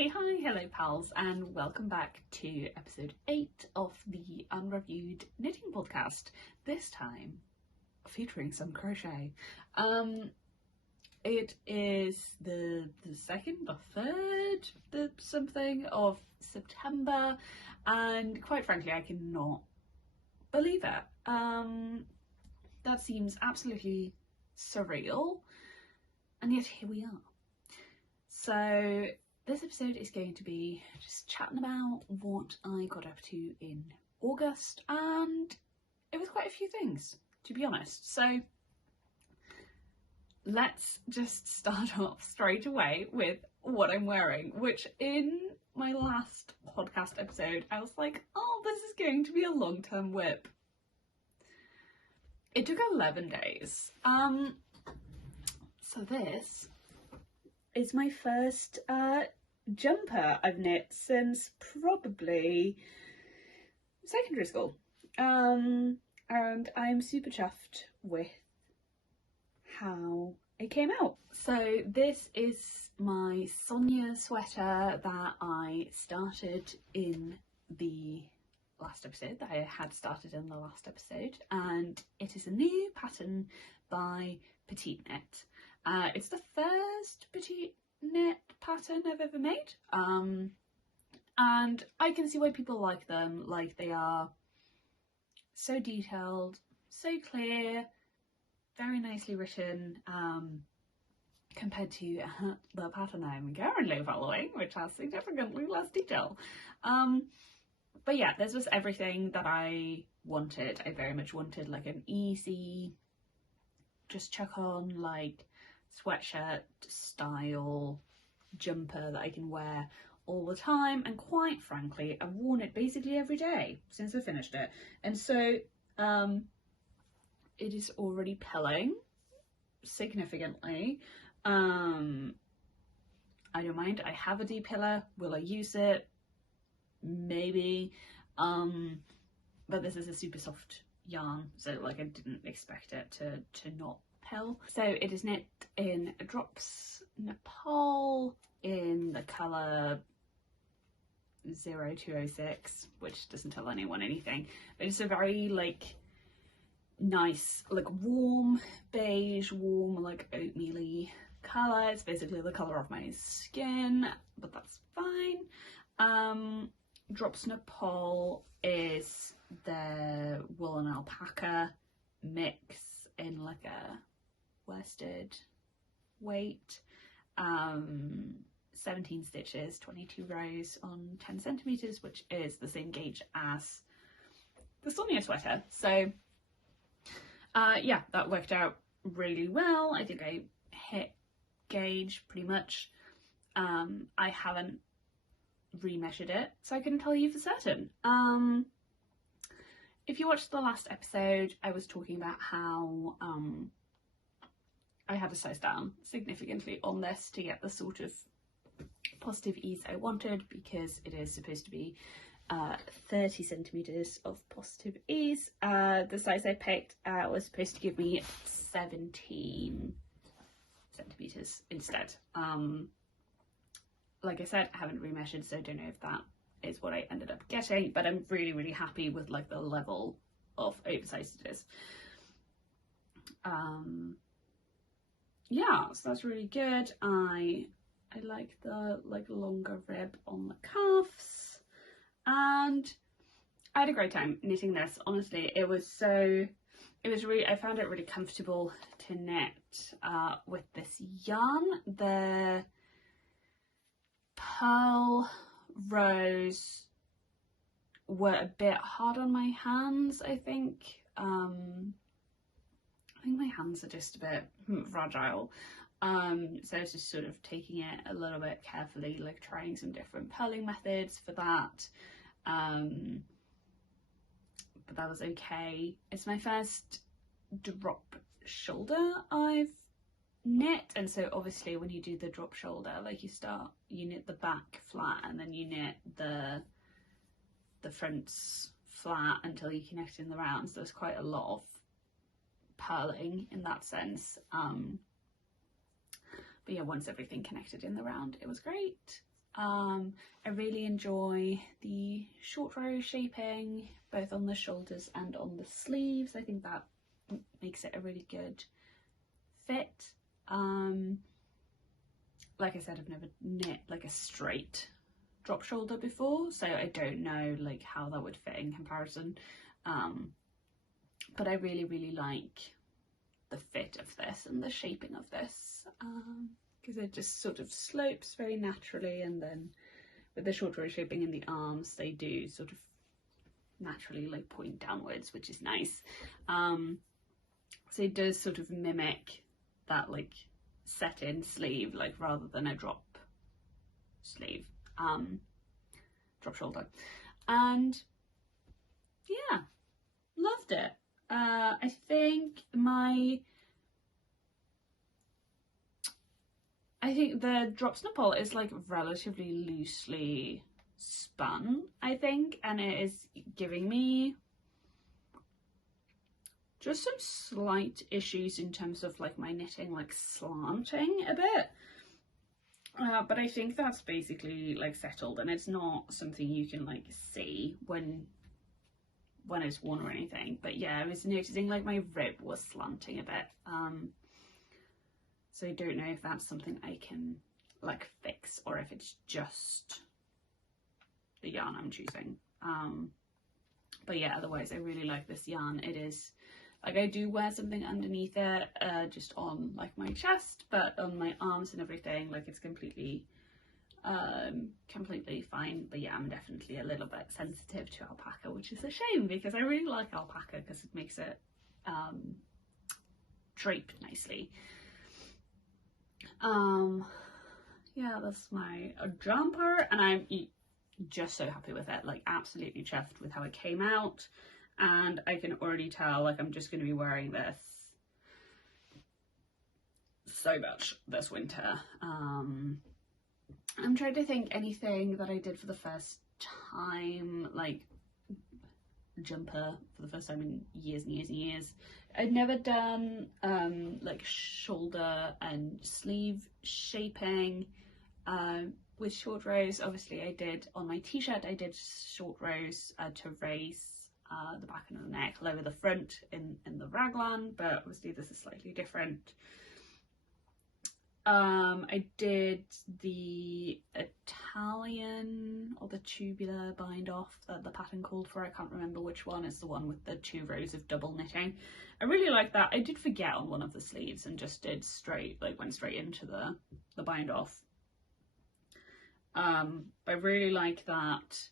Hi, hello pals, and welcome back to episode 8 of the Unreviewed Knitting Podcast, this time featuring some crochet. It is the 2nd or 3rd, the something of September, and quite frankly I cannot believe it. That seems absolutely surreal, and yet here we are. So this episode is going to be just chatting about what I got up to in August, and it was quite a few things, to be honest. So let's just start off straight away with what I'm wearing, which in my last podcast episode I was like, oh, this is going to be a long-term whip. It took 11 days. So this is my first jumper I've knit since probably secondary school, and I'm super chuffed with how it came out. So this is my Sonia sweater that I started in the last episode, that I had started in the last episode, and it is a new pattern by Petite Knit. It's the first Petite Knit pattern I've ever made, and I can see why people like them. Like, they are so detailed, so clear, very nicely written, compared to the pattern I'm currently following, which has significantly less detail. But yeah, this was everything that I wanted. I very much wanted like an easy, just chuck on like sweatshirt style jumper that I can wear all the time, and quite frankly I've worn it basically every day since I finished it, and so it is already pilling significantly. I don't mind. I have a depiller. Will I use it? Maybe. But this is a super soft yarn, so like I didn't expect it to not pill. So it is knit in Drops Nepal in the colour 0206, which doesn't tell anyone anything, but it's a very like nice, like warm beige, warm like oatmeal-y colour. It's basically the colour of my skin, but that's fine. Drops Nepal is the wool and alpaca mix in like a worsted weight, 17 stitches, 22 rows on 10 centimeters, which is the same gauge as the Sonia sweater. So yeah, that worked out really well. I think I hit gauge pretty much. I haven't remeasured it, so I couldn't tell you for certain. If you watched the last episode, I was talking about how I had to size down significantly on this to get the sort of positive ease I wanted, because it is supposed to be 30 centimeters of positive ease. The size I picked was supposed to give me 17 centimeters instead. Like I said, I haven't remeasured, so I don't know if that is what I ended up getting, but I'm really happy with like the level of oversized it is. Yeah, so that's really good. I like the like longer rib on the cuffs, and I had a great time knitting this. Honestly, I found it really comfortable to knit with this yarn. The pearl rows were a bit hard on my hands, I think. I think my hands are just a bit fragile, so I was just sort of taking it a little bit carefully, like trying some different purling methods for that, but that was okay. It's my first drop shoulder I've knit, and so obviously when you do the drop shoulder, like you knit the back flat and then you knit the fronts flat until you connect in the rounds. There's quite a lot of purling in that sense, but yeah, once everything connected in the round, it was great. I really enjoy the short row shaping, both on the shoulders and on the sleeves. I think that makes it a really good fit. Like I said, I've never knit like a straight drop shoulder before, so I don't know like how that would fit in comparison. But I really like the fit of this and the shaping of this, because it just sort of slopes very naturally, and then with the short row shaping in the arms, they do sort of naturally like point downwards, which is nice. So it does sort of mimic that like set in sleeve, like rather than a drop sleeve, drop shoulder. And yeah, loved it. I think the drop snipple is like relatively loosely spun, I think, and it is giving me just some slight issues in terms of like my knitting like slanting a bit. But I think that's basically like settled, and it's not something you can like see when it's worn or anything. But yeah, I was noticing like my rib was slanting a bit, so I don't know if that's something I can like fix, or if it's just the yarn I'm choosing. But yeah, otherwise I really like this yarn. It is like, I do wear something underneath it, just on like my chest, but on my arms and everything, like it's completely fine. But yeah, I'm definitely a little bit sensitive to alpaca, which is a shame, because I really like alpaca because it makes it drape nicely. Yeah, that's my jumper, and I'm just so happy with it, like absolutely chuffed with how it came out. And I can already tell like I'm just going to be wearing this so much this winter. I'm trying to think anything that I did for the first time, like jumper for the first time in years and years and years. I'd never done like shoulder and sleeve shaping with short rows. Obviously I did on my t-shirt, I did short rows to raise the back and the neck, lower the front in the raglan, but obviously this is slightly different. I did the Italian or the tubular bind off that the pattern called for. I can't remember which one. It's the one with the 2 rows of double knitting. I really like that. I did forget on one of the sleeves and just did went straight into the bind off. I really like that.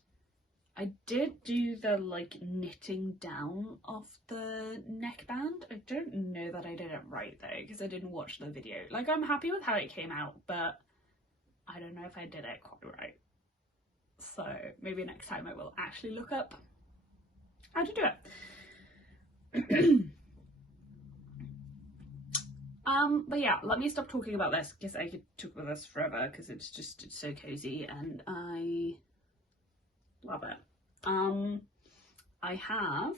I did do the like knitting down of the neckband. I don't know that I did it right though, because I didn't watch the video. Like, I'm happy with how it came out, but I don't know if I did it quite right. So maybe next time I will actually look up how to do it. But yeah, let me stop talking about this, because I could talk about this forever, because it's so cozy and I love it. I have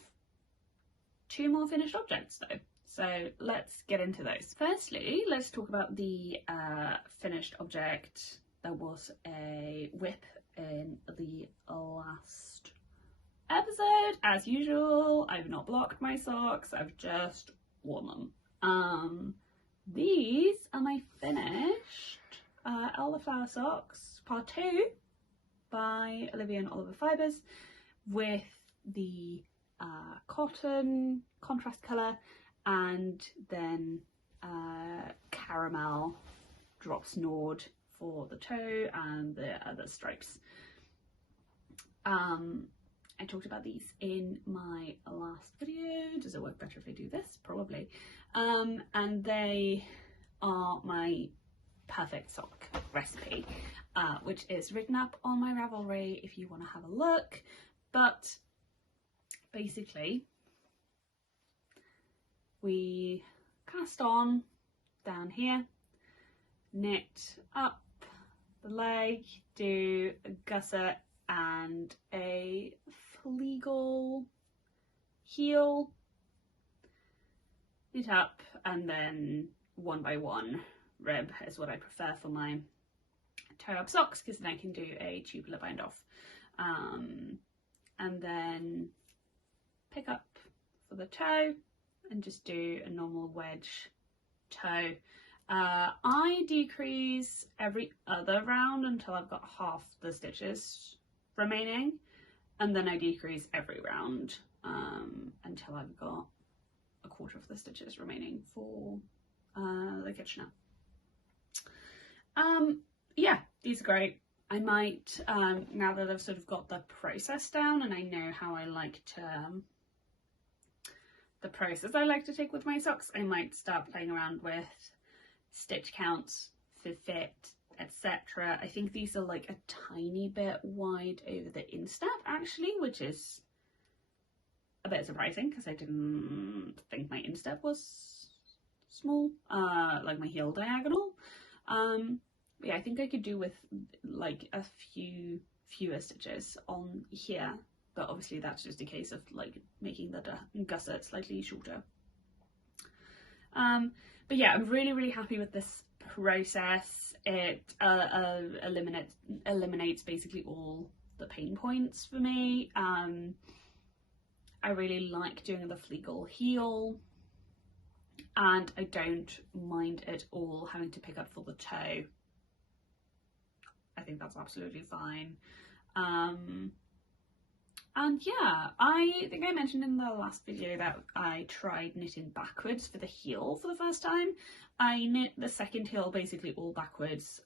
2 more finished objects though, so let's get into those. Firstly, let's talk about the finished object. There was a whip in the last episode. As usual, I've not blocked my socks, I've just worn them. These are my finished Elderflower socks, part 2 by Olivia and Oliver Fibres, with the cotton contrast colour, and then caramel drop snored for the toe and the other stripes. I talked about these in my last video. Does it work better if I do this? Probably. And they are my perfect sock recipe, which is written up on my Ravelry if you want to have a look. But basically we cast on down here, knit up the leg, do a gusset and a fleagle heel, knit up, and then 1 by 1 rib is what I prefer for my toe up socks, because then I can do a tubular bind off, and then pick up for the toe and just do a normal wedge toe. I decrease every other round until I've got half the stitches remaining, and then I decrease every round until I've got a quarter of the stitches remaining for the Kitchener. Yeah, these are great. I might, now that I've sort of got the process down and I know how I like to, the process I like to take with my socks, I might start playing around with stitch counts for fit, etc. I think these are like a tiny bit wide over the instep actually, which is a bit surprising because I didn't think my instep was small, like my heel diagonal. But yeah, I think I could do with like a fewer stitches on here, but obviously that's just a case of like making the gusset slightly shorter. But yeah, I'm really happy with this process. It eliminates basically all the pain points for me. I really like doing the fleegle heel, and I don't mind at all having to pick up for the toe. I think that's absolutely fine. And yeah, I think I mentioned in the last video that I tried knitting backwards for the heel for the first time. I knit the second heel basically all backwards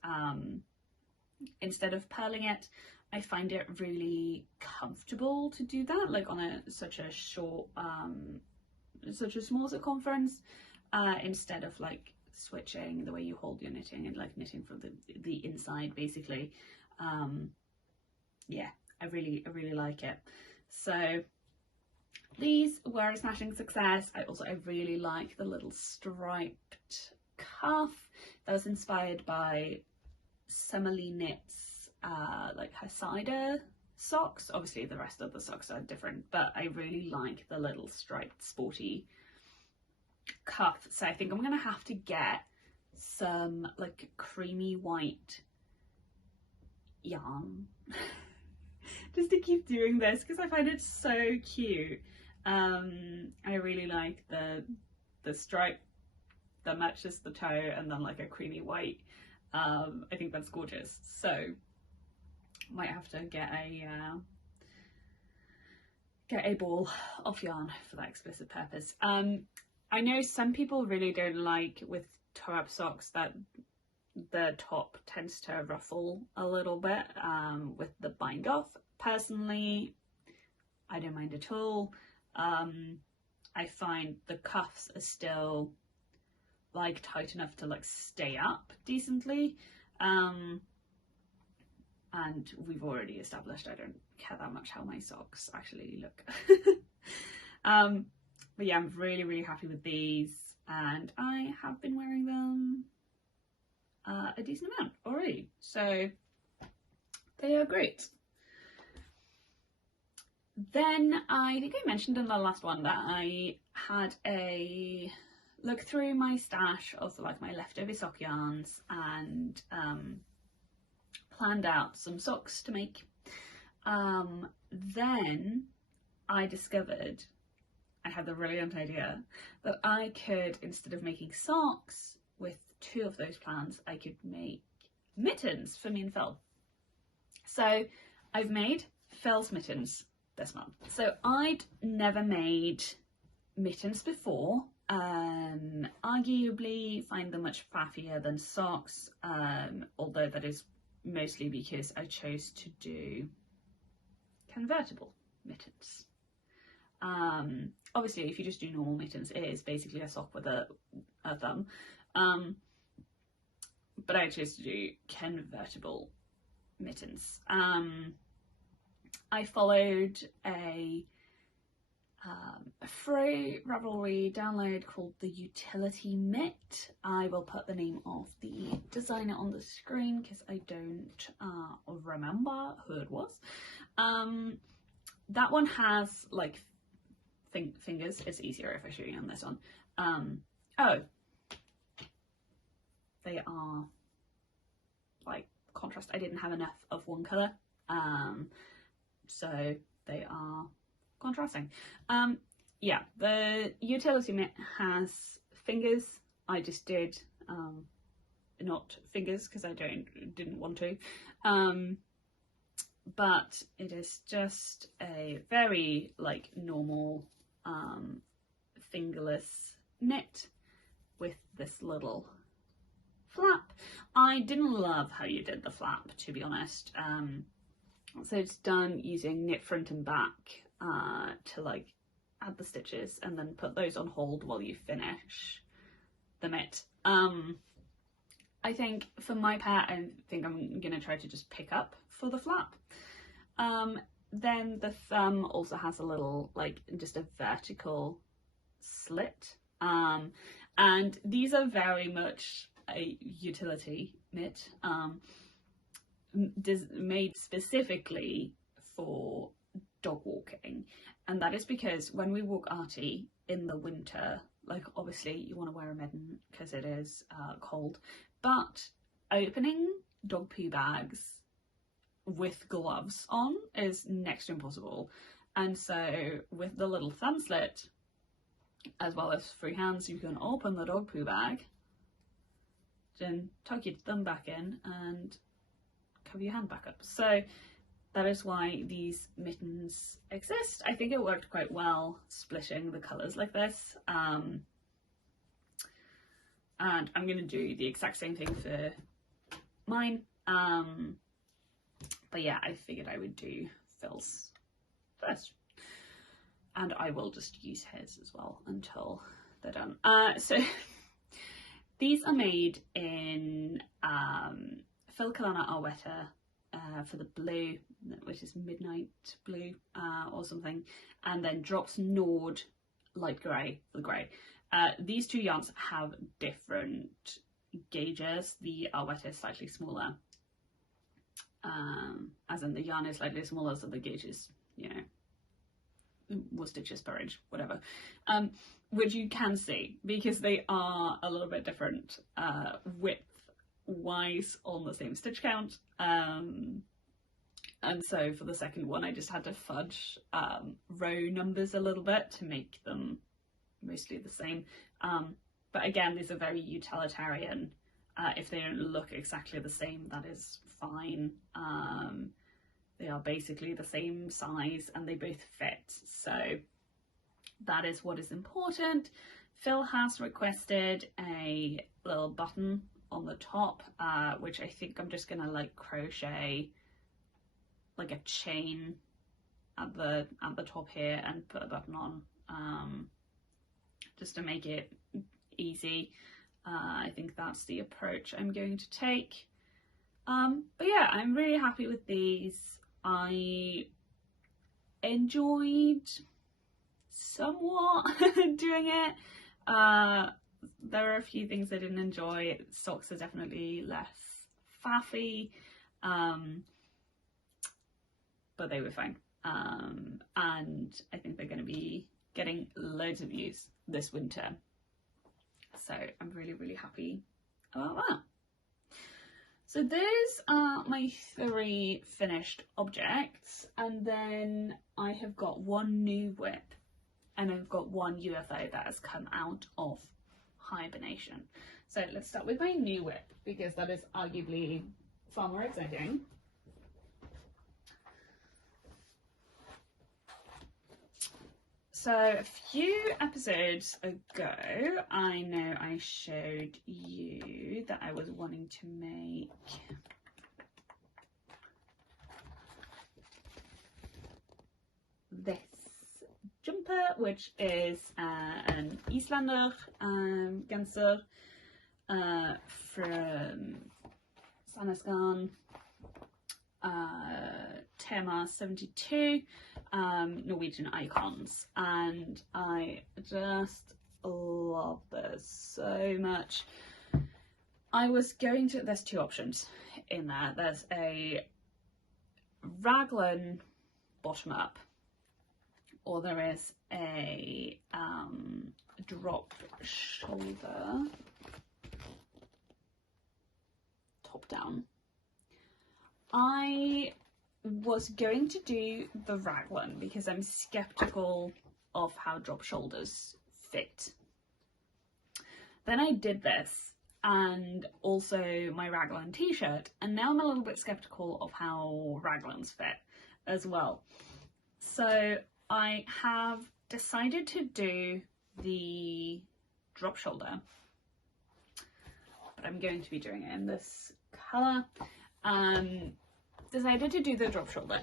instead of purling it. I find it really comfortable to do that, like on such a short, such a small circumference, instead of like switching the way you hold your knitting and like knitting from the inside basically. Yeah, I really like it. So these were a smashing success. I really like the little striped cuff that was inspired by Summerly Knits, like her cider socks. Obviously the rest of the socks are different, but I really like the little striped sporty cuff. So I think I'm gonna have to get some like creamy white yarn just to keep doing this because I find it so cute. I really like the stripe that matches the toe and then like a creamy white. I think that's gorgeous. So might have to get a ball of yarn for that explicit purpose. I know some people really don't like with toe up socks that the top tends to ruffle a little bit with the bind off. Personally, I don't mind at all. I find the cuffs are still like tight enough to like stay up decently, and we've already established I don't care that much how my socks actually look. But yeah, I'm really happy with these, and I have been wearing them a decent amount already, so they are great. Then I think I mentioned in the last one that I had a look through my stash of like my leftover sock yarns and planned out some socks to make. Then I discovered I had the brilliant idea that I could, instead of making socks with 2 of those plans, I could make mittens for me and Phil. So I've made Phil's mittens this month. So I'd never made mittens before. Arguably find them much faffier than socks, although that is mostly because I chose to do convertible mittens. Obviously if you just do normal mittens, it is basically a sock with a thumb, but I chose to do convertible mittens. I followed a free Ravelry download called the Utility Mitt. I will put the name of the designer on the screen because I don't remember who it was. That one has like fingers. It's easier if I show you on this one. Oh, they are like contrast. I didn't have enough of one colour, so they are contrasting. Yeah, the utility mitt has fingers. I just did not fingers because I didn't want to, but it is just a very like normal fingerless knit with this little flap. I didn't love how you did the flap, to be honest. So it's done using knit front and back to like add the stitches and then put those on hold while you finish the mitt. I think for my part, I think I'm gonna try to just pick up for the flap. Then the thumb also has a little, like, just a vertical slit. And these are very much a utility mitt, made specifically for dog walking. And that is because when we walk Artie in the winter, like obviously you want to wear a mitten because it is cold, but opening dog poo bags with gloves on is next to impossible. And so with the little thumb slit, as well as free hands, you can open the dog poo bag, then tuck your thumb back in and cover your hand back up. So that is why these mittens exist. I think it worked quite well splitting the colours like this. And I'm going to do the exact same thing for mine. But yeah, I figured I would do Phil's first. And I will just use his as well until they're done. So these are made in Phil Kalana Arwetta for the blue, which is midnight blue or something, and then Drops Nord light grey for the grey. These two yarns have different gauges. The Arwetta is slightly smaller, as in the yarn is slightly smaller, so the gauge is, you know, more stitches per inch, whatever, which you can see because they are a little bit different width wise on the same stitch count, and so for the second one I just had to fudge row numbers a little bit to make them mostly the same, but again, these are very utilitarian. If they don't look exactly the same, that is fine. They are basically the same size and they both fit, so that is what is important. Phil has requested a little button on the top, which I think I'm just gonna like crochet like a chain at the top here and put a button on, just to make it easy. I think that's the approach I'm going to take. But yeah, I'm really happy with these. I enjoyed somewhat doing it. There are a few things I didn't enjoy. Socks are definitely less faffy, but they were fine. And I think they're going to be getting loads of views this winter. So I'm really, really happy about that. So those are my 3 finished objects, and then I have got one new whip and I've got one UFO that has come out of hibernation. So let's start with my new whip because that is arguably far more exciting. So a few episodes ago, I know I showed you that I was wanting to make this jumper, which is an Islander Ganser from Sannesgarn, Tema 72. Norwegian icons, and I just love this so much. I was going to, there's 2 options in there. There's a raglan bottom up, or there is a drop shoulder top down. I was going to do the raglan because I'm skeptical of how drop shoulders fit. Then I did this and also my raglan t-shirt, and now I'm a little bit skeptical of how raglans fit as well. So I have decided to do the drop shoulder, but I'm going to be doing it in this colour. Decided to do the drop shoulder,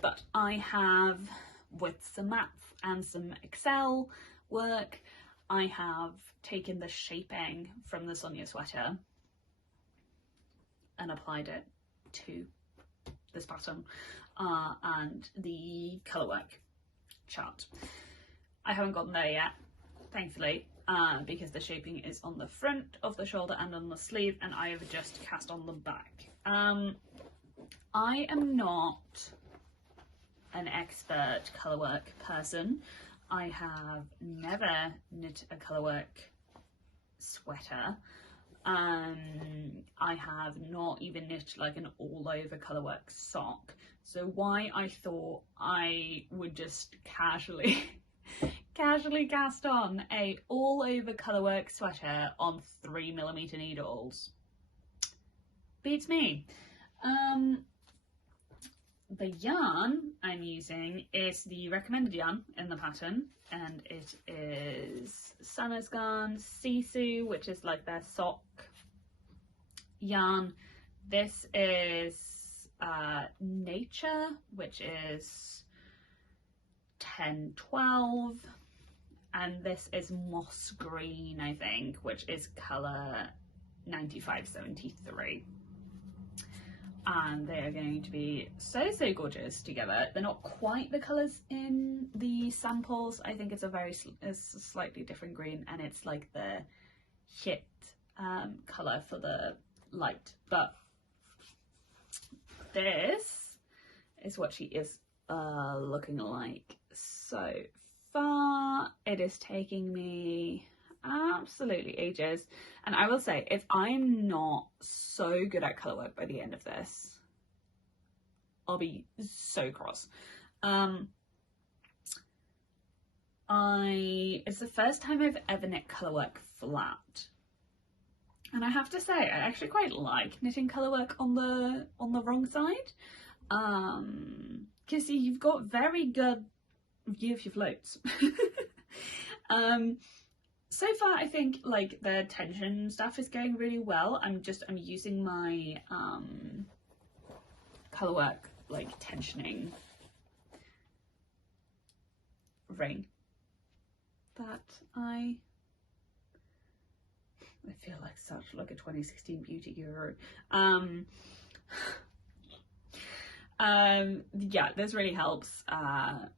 but I have, with some math and some Excel work, I have taken the shaping from the Sonia sweater and applied it to this pattern and the colourwork chart. I haven't gotten there yet, thankfully, because the shaping is on the front of the shoulder and on the sleeve, and I have just cast on the back. I am not an expert colourwork person. I have never knit a colourwork sweater. I have not even knit like an all over colourwork sock. So why I thought I would just casually cast on a all over colourwork sweater on 3mm needles beats me. The yarn I'm using is the recommended yarn in the pattern, and it is Sana's Garn Sisu, which is like their sock yarn. This is Nature, which is 1012, and this is Moss Green, I think, which is colour 9573. And they are going to be so gorgeous together. They're not quite the colours in the samples. I think it's a slightly different green, and it's like the hit colour for the light. But this is what she is looking like so far. It is taking me absolutely ages, and I will say, if I'm not so good at colourwork by the end of this, I'll be so cross. It's the first time I've ever knit colourwork flat, and I have to say I actually quite like knitting colourwork on the wrong side, because you've got very good view of your floats. So far, I think like the tension stuff is going really well. I'm using my colourwork like tensioning ring that I feel like such like a 2016 beauty guru. Yeah, this really helps. I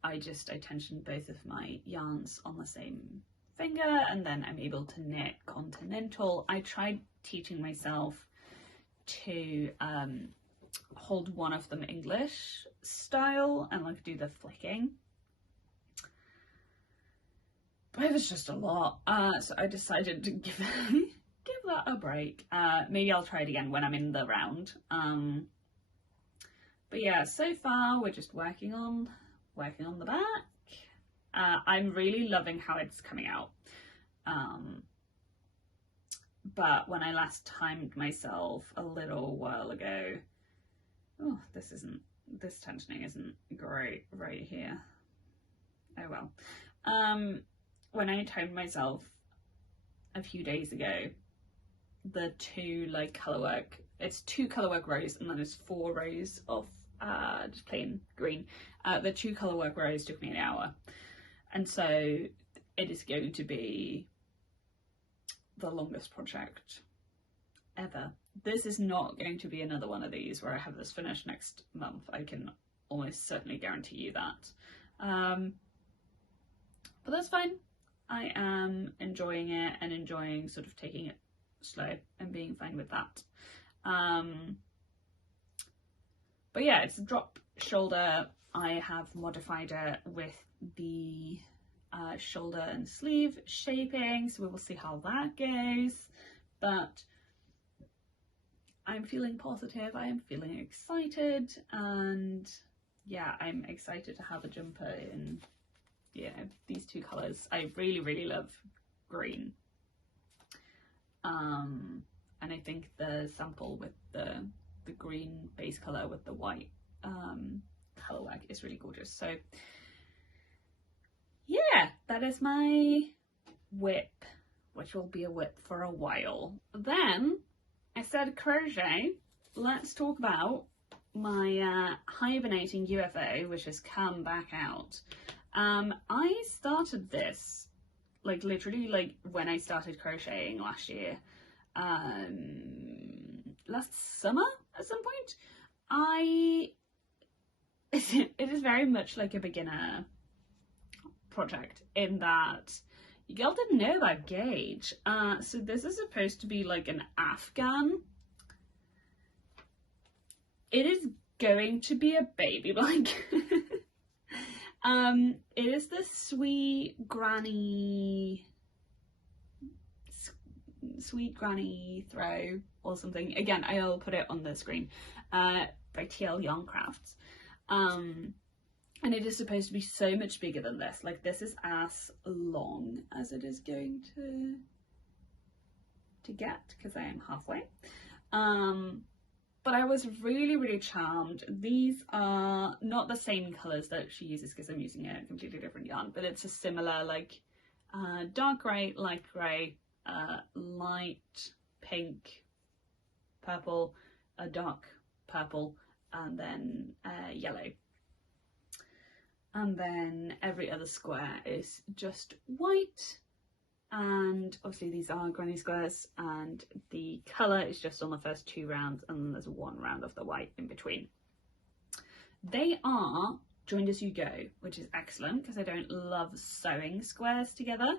tension both of my yarns on the same finger, and then I'm able to knit continental. I tried teaching myself to hold one of them English style and like do the flicking, but it was just a lot, so I decided to give that a break. Maybe I'll try it again when I'm in the round. But yeah, so far we're just working on the back. I'm really loving how it's coming out. But when I last timed myself a little while ago, oh, this tensioning isn't great right here. Oh well. When I timed myself a few days ago, the two like colourwork, it's 2 colourwork rows and then there's 4 rows of just plain green. The 2 colourwork rows took me an hour. And so it is going to be the longest project ever. This is not going to be another one of these where I have this finished next month. I can almost certainly guarantee you that. But that's fine. I am enjoying it and enjoying sort of taking it slow and being fine with that. But yeah, it's a drop shoulder. I have modified it with the shoulder and sleeve shaping, so we will see how that goes. But I'm feeling positive, I am feeling excited, and yeah, I'm excited to have a jumper in, you know, these two colours. I really, really love green. And I think the sample with the green base colour with the white colour work is really gorgeous. So yeah, that is my whip, which will be a whip for a while. Then I said crochet. Let's talk about my hibernating UFO, which has come back out. I started this like literally like when I started crocheting last year, last summer at some point. It is very much like a beginner project in that y'all didn't know about gauge. So this is supposed to be like an Afghan. It is going to be a baby blanket. It is the Sweet Granny Throw or something. Again, I'll put it on the screen, by TL Yarn Crafts. And it is supposed to be so much bigger than this. Like, this is as long as it is going to get, because I am halfway. But I was really, really charmed. These are not the same colours that she uses because I'm using a completely different yarn, but it's a similar, like, dark grey, light grey, light pink, purple, a dark purple, and then yellow. And then every other square is just white. And obviously these are granny squares, and the colour is just on the first 2 rounds, and then there's 1 round of the white in between. They are joined as you go, which is excellent because I don't love sewing squares together.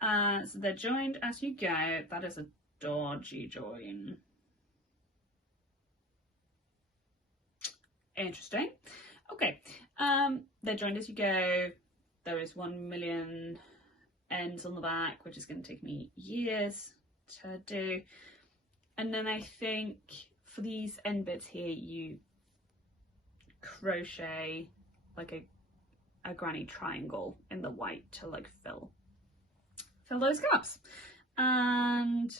So they're joined as you go. That is a dodgy join. Interesting. Okay, they're joined as you go. There is 1 million ends on the back, which is going to take me years to do. And then I think for these end bits here, you crochet like a granny triangle in the white to like fill those gaps. And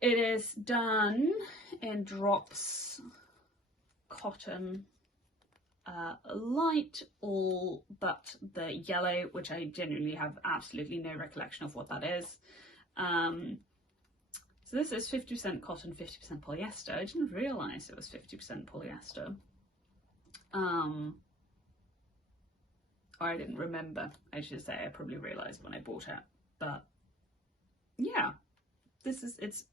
it is done in drops cotton, light, all but the yellow, which I genuinely have absolutely no recollection of what that is. So this is 50% cotton, 50% polyester. I didn't realise it was 50% polyester. Or I didn't remember, I should say. I probably realised when I bought it. But yeah, this is, it's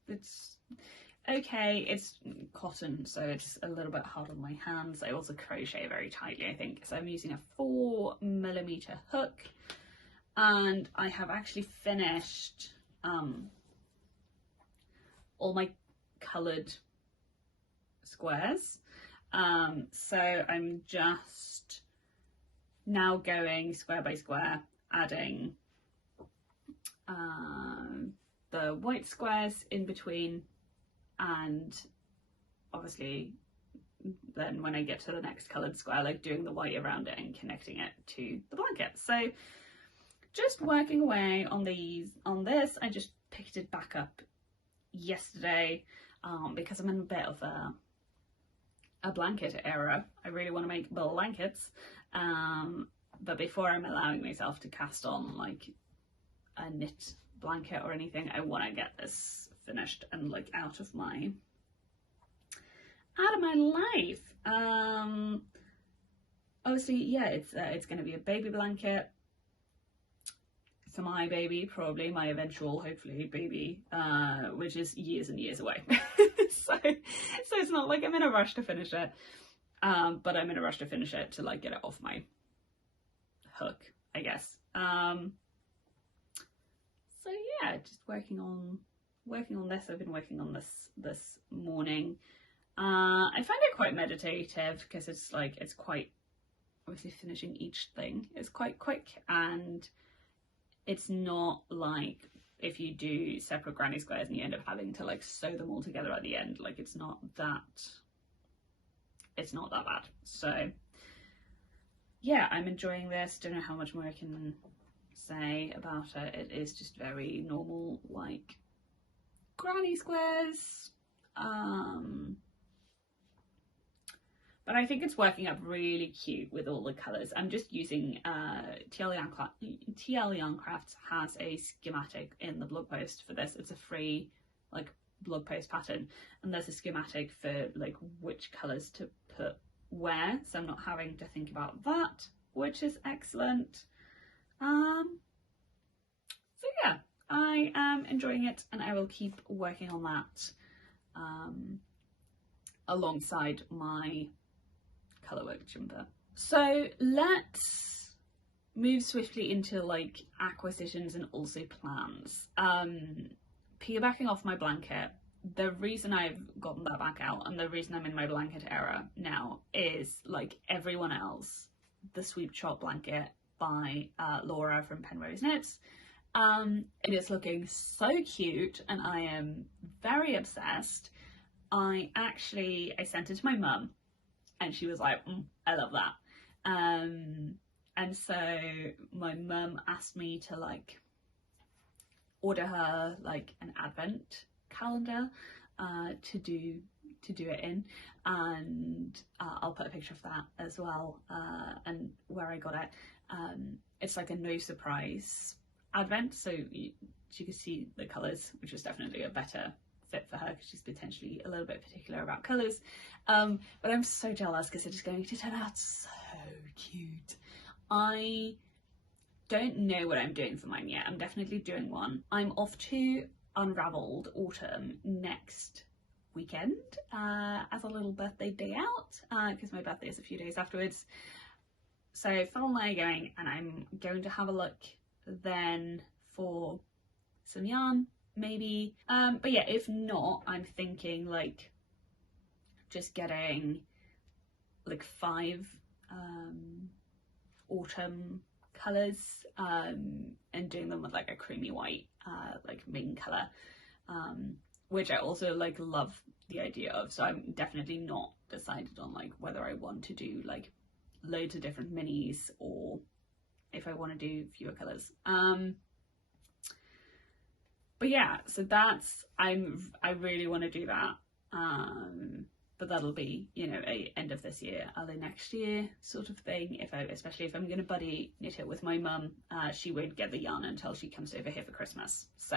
okay, it's cotton, so it's a little bit hard on my hands. I also crochet very tightly, I think, so I'm using a 4mm hook, and I have actually finished all my coloured squares. So I'm just now going square by square, adding the white squares in between, and obviously then when I get to the next coloured square, like doing the white around it and connecting it to the blanket. So just working away on this. I just picked it back up yesterday because I'm in a bit of a blanket era. I really want to make blankets, but before I'm allowing myself to cast on like a knit blanket or anything, I want to get this finished and like out of my life. Obviously, yeah, it's going to be a baby blanket. For my baby, probably my eventual, hopefully, baby, which is years and years away. so it's not like I'm in a rush to finish it, but I'm in a rush to finish it to like get it off my hook, I guess. So yeah, just working on this. I've been working on this morning. I find it quite meditative because it's like, it's quite, obviously finishing each thing is quite quick, and it's not like if you do separate granny squares and you end up having to like sew them all together at the end. Like it's not that bad. So yeah, I'm enjoying this. Don't know how much more I can say about it. It is just very normal, like granny squares. But I think it's working out really cute with all the colours. I'm just using TL Yarn Crafts has a schematic in the blog post for this. It's a free like blog post pattern, and there's a schematic for like which colours to put where, so I'm not having to think about that, which is excellent. So yeah, I am enjoying it, and I will keep working on that alongside my colourwork jumper. So let's move swiftly into like acquisitions and also plans. Piggybacking off my blanket, the reason I've gotten that back out and the reason I'm in my blanket era now is like everyone else, the Sweep Shop blanket by Laura from Penrose Knits. It is looking so cute and I am very obsessed. I sent it to my mum and she was like, I love that. And so my mum asked me to like order her like an advent calendar to do it in, and I'll put a picture of that as well, and where I got it. It's like a no surprise advent, so she could see the colours, which was definitely a better fit for her because she's potentially a little bit particular about colours. But I'm so jealous because it is going to turn out so cute. I don't know what I'm doing for mine yet. I'm definitely doing one. I'm off to Unraveled Autumn next weekend as a little birthday day out because my birthday is a few days afterwards. So Phil and I are going, and I'm going to have a look then for some yarn maybe. But yeah, if not, I'm thinking like just getting like 5 autumn colours and doing them with like a creamy white like main colour, which I also like love the idea of. So I'm definitely not decided on like whether I want to do like loads of different minis or if I want to do fewer colours. But yeah, so that's, I really want to do that, but that'll be, you know, a end of this year, early next year sort of thing. Especially if I'm going to buddy knit it with my mum, she won't get the yarn until she comes over here for Christmas. So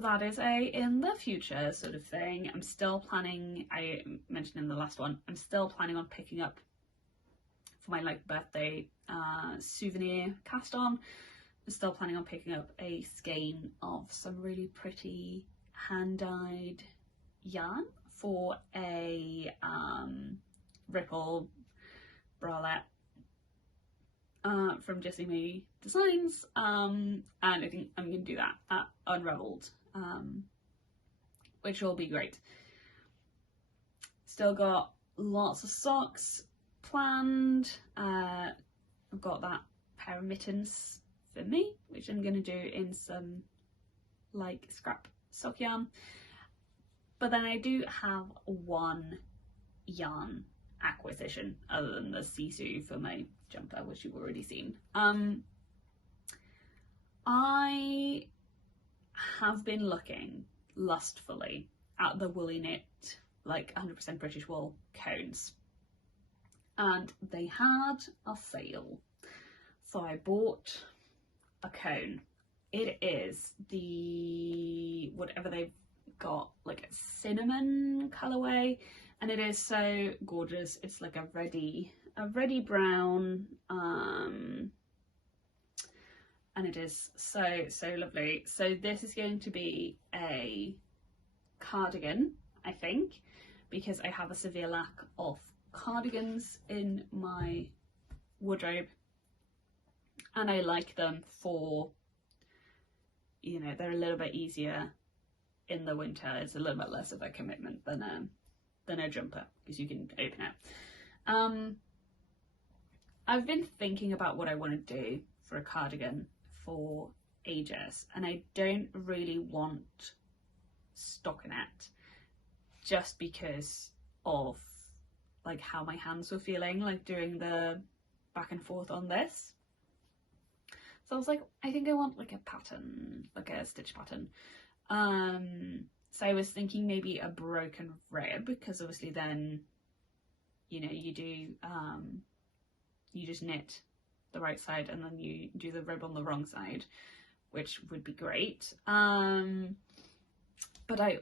that is a in the future sort of thing. I'm still planning, I mentioned in the last one, I'm still planning on picking up for my like birthday souvenir cast on. I'm still planning on picking up a skein of some really pretty hand-dyed yarn for a ripple bralette from Jessie May Designs, and I think I'm going to do that at Unraveled, which will be great. Still got lots of socks planned. I've got that pair of mittens for me, which I'm going to do in some like scrap sock yarn. But then I do have one yarn acquisition other than the sisu for my jumper, which you've already seen. I have been looking lustfully at the Woolly Knit like 100% British wool cones, and they had a sale, so I bought a cone. It is the whatever they've got, like a cinnamon colorway, and it is so gorgeous. It's like a reddy brown, and it is so lovely. So this is going to be a cardigan, I think, because I have a severe lack of cardigans in my wardrobe, and I like them for, you know, they're a little bit easier in the winter. It's a little bit less of a commitment than a jumper because you can open it. I've been thinking about what I want to do for a cardigan for ages, and I don't really want stockinette just because of like how my hands were feeling like doing the back and forth on this. So I was like, I think I want like a pattern, like a stitch pattern. So I was thinking maybe a broken rib, because obviously then, you know, you do you just knit the right side and then you do the rib on the wrong side, which would be great. But I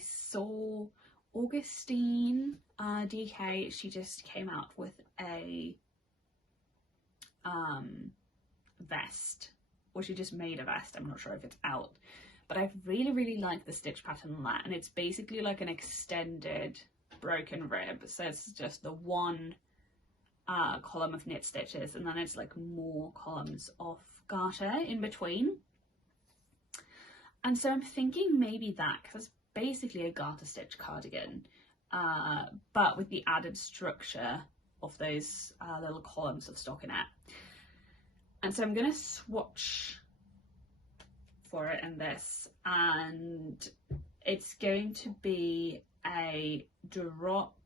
saw Augustine DK, she just came out with a vest, or she just made a vest, I'm not sure if it's out, but I really like the stitch pattern on that, and it's basically like an extended broken rib, so it's just the one column of knit stitches, and then it's like more columns of garter in between. And so I'm thinking maybe that, because it's basically a garter stitch cardigan, but with the added structure of those little columns of stockinette. And so I'm going to swatch for it in this, and it's going to be a drop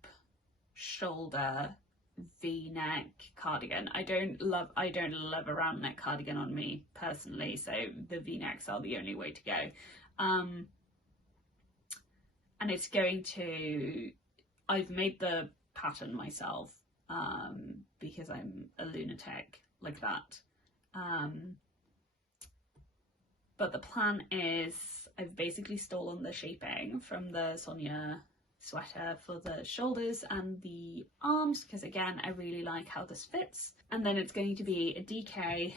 shoulder V-neck cardigan. I don't love a round neck cardigan on me personally, so the V-necks are the only way to go. And it's going to, I've made the pattern myself because I'm a lunatic like that. But the plan is, I've basically stolen the shaping from the Sonia sweater for the shoulders and the arms, because again, I really like how this fits. And then it's going to be a DK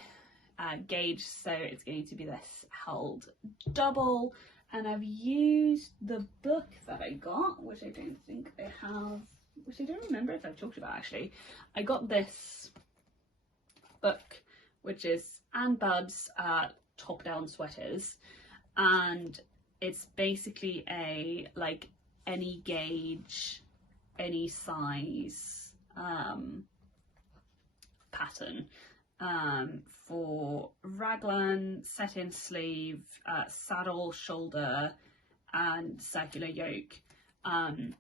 gauge, so it's going to be this held double. And I've used the book that I got, which I don't think I have, which I don't remember if I've talked about actually. I got this book, which is Anne Budd's top down sweaters, and it's basically a like any gauge, any size pattern for raglan, set-in sleeve, saddle, shoulder, and circular yoke. And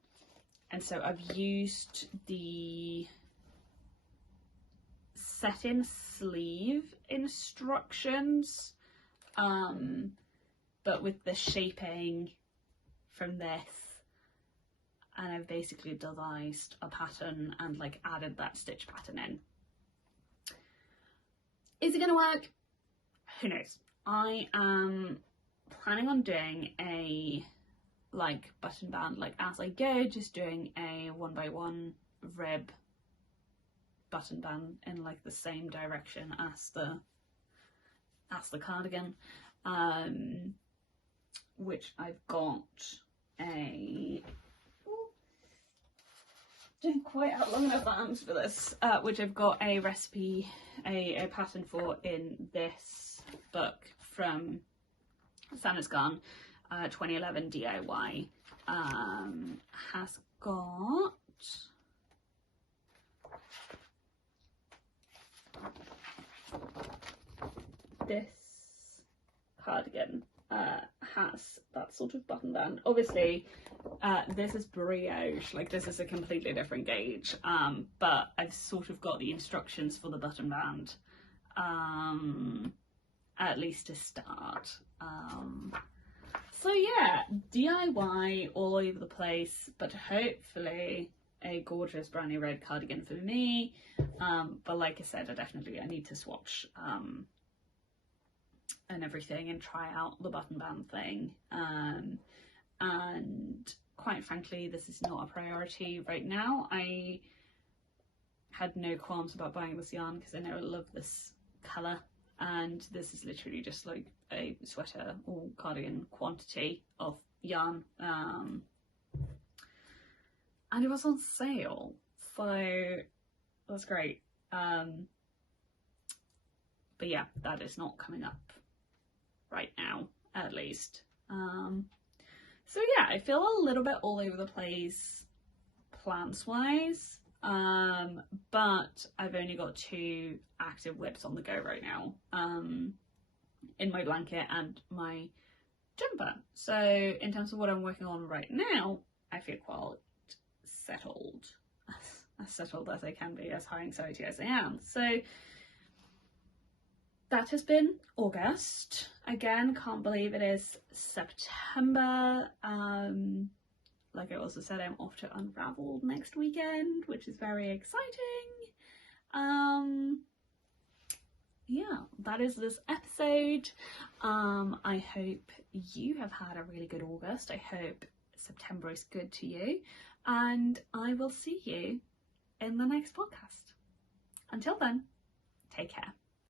so I've used the set-in sleeve instructions, but with the shaping from this, and I've basically devised a pattern and like added that stitch pattern in. Is it gonna work? Who knows? I am planning on doing a like button band like as I go, just doing a 1x1 rib button band in like the same direction as the cardigan, which I've got a didn't quite out long enough arms for this, which I've got a recipe, a pattern for in this book from Santa's Gone 2011 DIY. Has got this cardigan, has that sort of button band. Obviously this is brioche, like this is a completely different gauge, but I've sort of got the instructions for the button band, at least to start. So yeah, DIY all over the place, but hopefully a gorgeous brand new red cardigan for me. But like I said, I need to swatch and everything and try out the button band thing. And quite frankly, this is not a priority right now. I had no qualms about buying this yarn because I know I love this colour, and this is literally just like a sweater or cardigan quantity of yarn, and it was on sale, so that's great. But yeah, that is not coming up right now, at least. So yeah, I feel a little bit all over the place plans wise, but I've only got 2 active whips on the go right now. in my blanket and my jumper. So in terms of what I'm working on right now, I feel quite settled, as settled as I can be, as high anxiety as I am. So that has been August. Again, can't believe it is September. Like I also said, I'm off to Unraveled next weekend, which is very exciting. Yeah, that is this episode. I hope you have had a really good August. I hope September is good to you, and I will see you in the next podcast. Until then, take care.